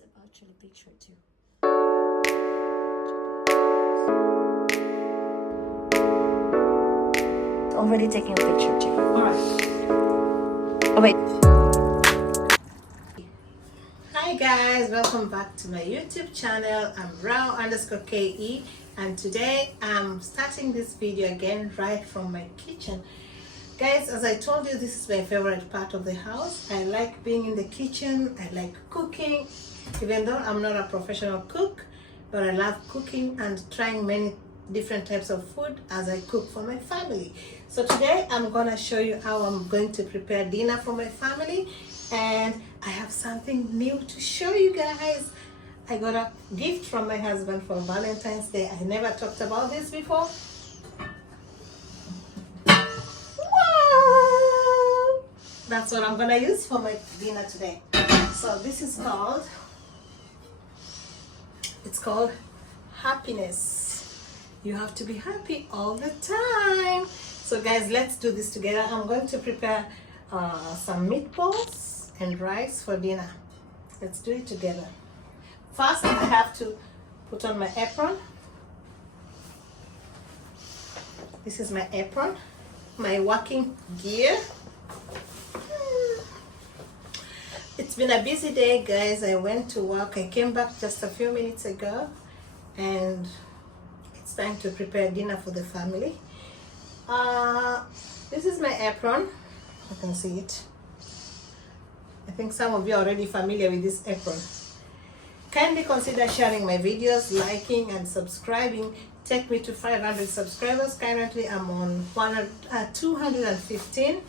it's actually a picture too. Already taking a picture too. Alright. Oh wait. Hi guys, welcome back to my YouTube channel. I'm Rao_KE and today I'm starting this video again right from my kitchen. Guys, as I told you, this is my favorite part of the house. I like being in the kitchen. I like cooking, even though I'm not a professional cook, but I love cooking and trying many different types of food as I cook for my family. So today I'm gonna show you how I'm going to prepare dinner for my family, and I have something new to show you guys. I got a gift from my husband for Valentine's Day. I never talked about this before. Wow! That's what I'm gonna use for my dinner today. So this is called, it's called happiness. You have to be happy all the time. So guys, let's do this together. I'm going to prepare some meatballs and rice for dinner. Let's do it together. First, I have to put on my apron. This is my apron, my working gear. It's been a busy day, guys. I went to work. I came back just a few minutes ago, and it's time to prepare dinner for the family. This is my apron. You can see it. I think some of you are already familiar with this apron. Kindly consider sharing my videos, liking and subscribing. Take me to 500 subscribers. Currently I'm on 215,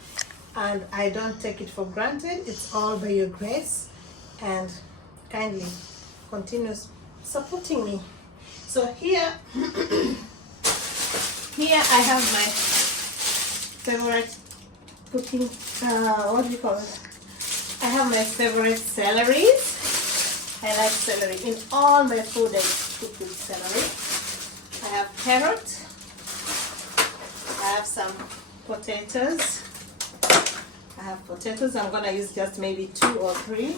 and I don't take it for granted. It's all by your grace, and kindly continue supporting me. So here I have my favorite cooking, what do you call it? I have my favorite celeries. I like celery. In all my food I cook with celery. I have carrot. I have some potatoes. I have potatoes. I'm gonna use just maybe 2 or 3.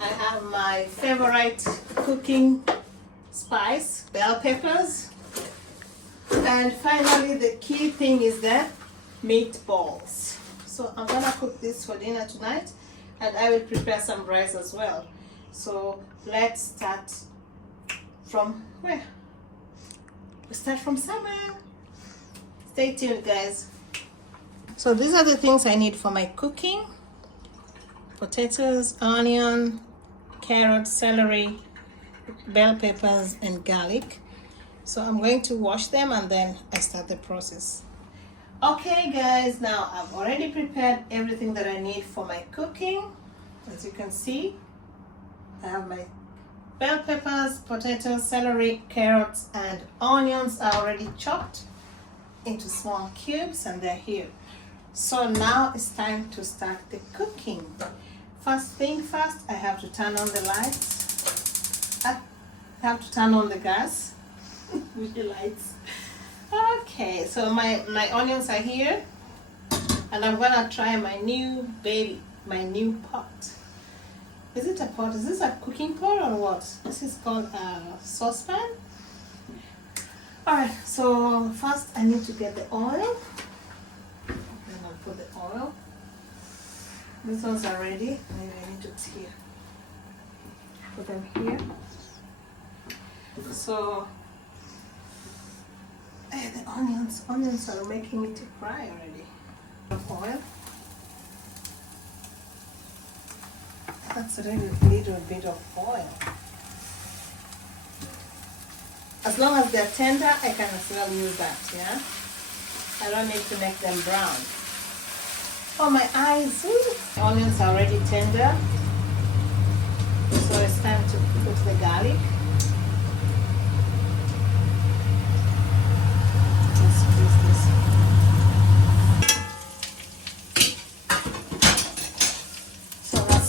I have my favorite cooking spice, bell peppers. And finally, the key thing is the meatballs. So I'm gonna cook this for dinner tonight, and I will prepare some rice as well. So let's start from where? We start from somewhere. Stay tuned, guys. So these are the things I need for my cooking: potatoes, onion, carrot, celery, bell peppers and garlic. So I'm going to wash them and then I start the process. Okay guys, now I've already prepared everything that I need for my cooking. As you can see, I have my bell peppers, potatoes, celery, carrots and onions are already chopped into small cubes, and they're here. So now it's time to start the cooking. First thing first, I have to turn on the lights. I have to turn on the gas with the lights. Okay, so my onions are here, and I'm gonna try my new baby, my new pot. Is it a pot? Is this a cooking pot or what? This is called a saucepan. Alright, so first I need to get the oil. Then I'll put the oil. These ones are ready. Maybe I need to here. Put them here. So the onions are making me to cry already. Oil. That's a little bit of oil. As long as they're tender, I can as well use that, yeah? I don't need to make them brown. Oh, my eyes! Ooh. The onions are already tender. So it's time to put the garlic.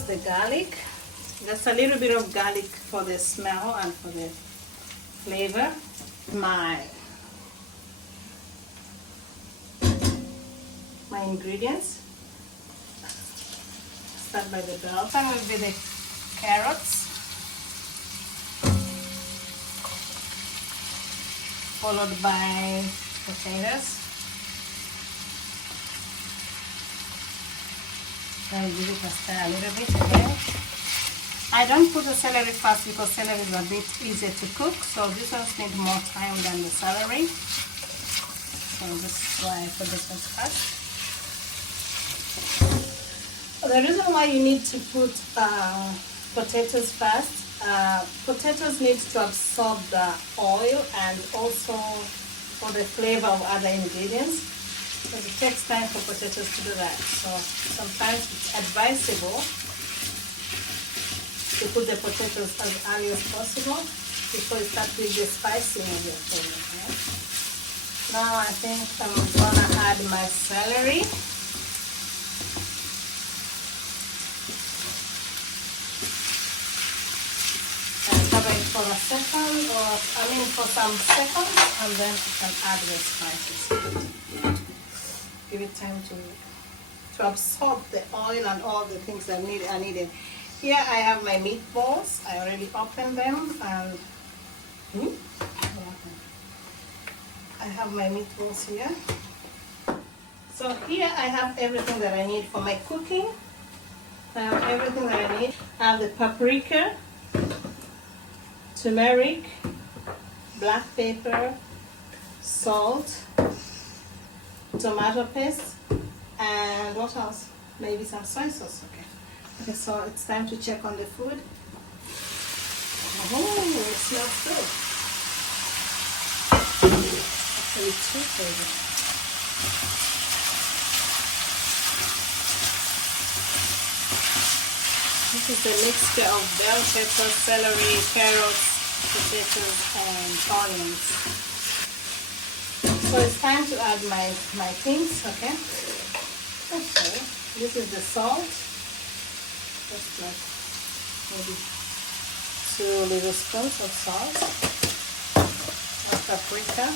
The garlic, just a little bit of garlic for the smell and for the flavor. My ingredients. Start by the bell. Start with the carrots. followed by potatoes. Then give it a stir a little bit again. I don't put the celery first because celery is a bit easier to cook, so this one's need more time than the celery. So this is why I put this one first. The reason why you need to put potatoes first, potatoes need to absorb the oil and also for the flavor of other ingredients, because it takes time for potatoes to do that. So sometimes it's advisable to put the potatoes as early as possible before you start with the spicing of your food. Okay? Now I think I'm gonna add my celery. Cover it for a second, for some seconds, and then you can add the spices. Give it time to absorb the oil and all the things that are needed. Here I have my meatballs. I already opened them, and I have my meatballs here. So here I have everything that I need for my cooking. I have everything that I need. I have the paprika, turmeric, black pepper, salt, tomato paste, and what else? Maybe some soy sauce. Okay, so it's time to check on the food. Oh, it smells good. Actually, too good. This is the mixture of bell pepper, celery, carrots, potatoes, and onions. So it's time to add my things, okay? Okay, this is the salt. Just like maybe 2 little spoons of salt. And paprika.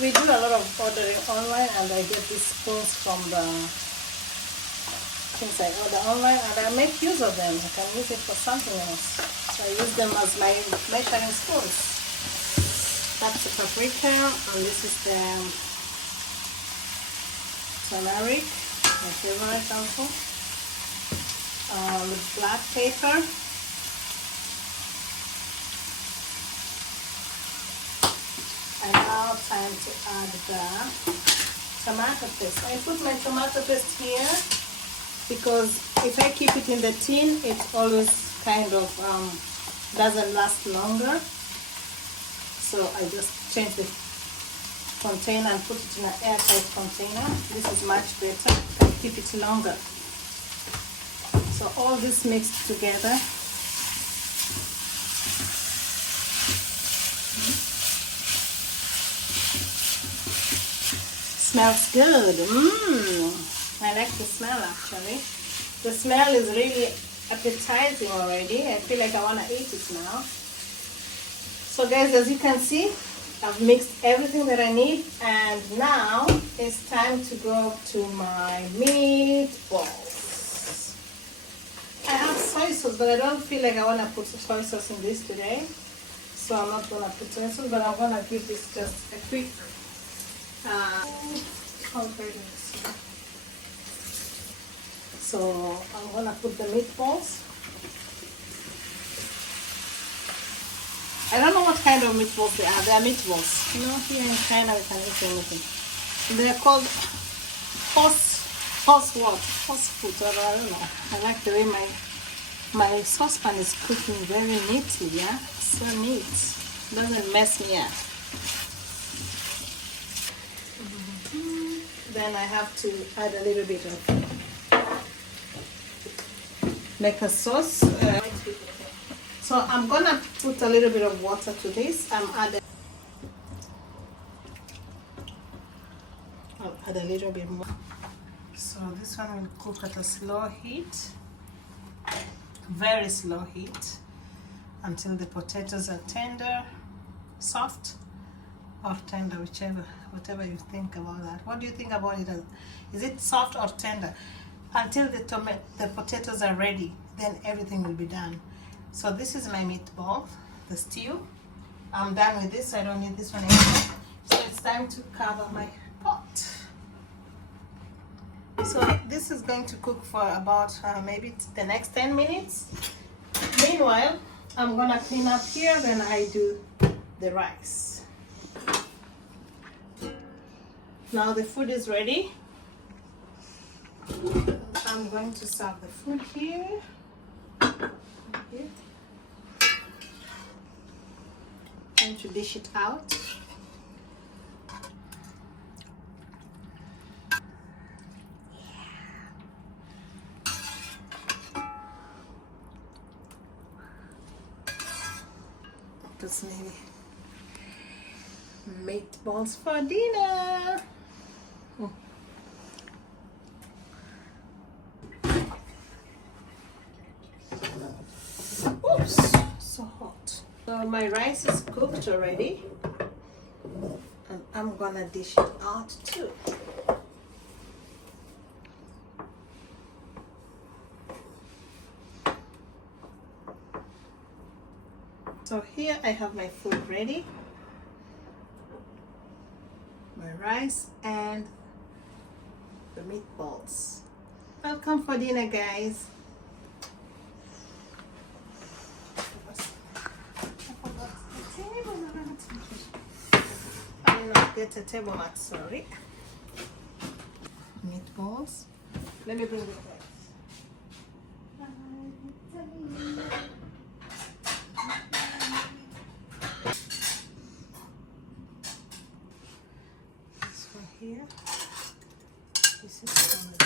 We do a lot of ordering online, and I get these spoons from the things I order online, and I make use of them. I can use it for something else. So I use them as my measuring spoons. That's the paprika, and this is the turmeric, my favorite also. The black pepper. And now time to add the tomato paste. I put my tomato paste here because if I keep it in the tin, it always kind of doesn't last longer. So I just change the container and put it in an airtight container. This is much better. I keep it longer. So all this mixed together. Smells good. I like the smell actually. The smell is really appetizing already. I feel like I want to eat it now. So guys, as you can see, I've mixed everything that I need, and now it's time to go to my meatballs. I have soy sauce, but I don't feel like I want to put soy sauce in this today. So I'm not going to put soy sauce, but I'm going to give this just a quick so I'm going to put the meatballs. I don't know what kind of meatballs they are. They are meatballs. You know, here in China we can eat anything. They are called horse foot, or I don't know. I like the way my saucepan is cooking very neatly, yeah? So neat. Doesn't mess me up. Then I have to add a little bit of make a sauce. So I'm gonna put a little bit of water to this. I'll add a little bit more. So this one will cook at a slow heat, very slow heat, until the potatoes are tender, soft, or tender, whatever you think about that. What do you think about it? Is it soft or tender? Until the potatoes are ready, then everything will be done. So this is my meatball, the stew. I'm done with this. I don't need this one anymore. So it's time to cover my pot. So this is going to cook for about maybe the next 10 minutes. Meanwhile, I'm gonna clean up here, then I do the rice. Now the food is ready. I'm going to serve the food here. Time to dish it out. Just maybe meatballs for dinner. Oops, so hot. So my rice is cooked already, and I'm gonna dish it out too. So here I have my food ready, my rice and the meatballs. Welcome for dinner, guys. I did not get a table mat, sorry. Meatballs. Let me bring it back. This one here. This is solid.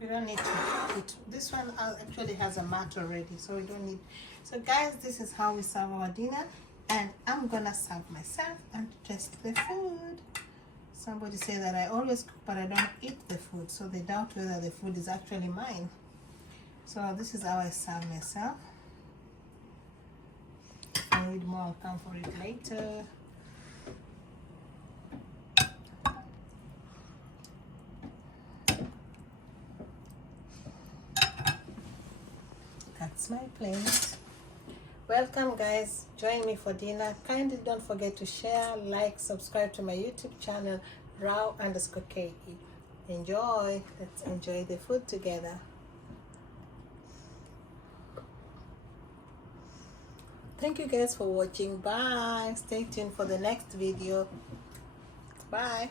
We don't need to put this one. Actually has a mat already, so we don't need. So guys, this is how we serve our dinner, and I'm gonna serve myself and test the food. Somebody said that I always cook but I don't eat the food, so they doubt whether the food is actually mine. So this is how I serve myself. If I need more, I'll come for it later. That's my plate. Welcome, guys. Join me for dinner. Kindly don't forget to share, like, subscribe to my YouTube channel, raw_ke. Enjoy. Let's enjoy the food together. Thank you guys for watching. Bye. Stay tuned for the next video. Bye.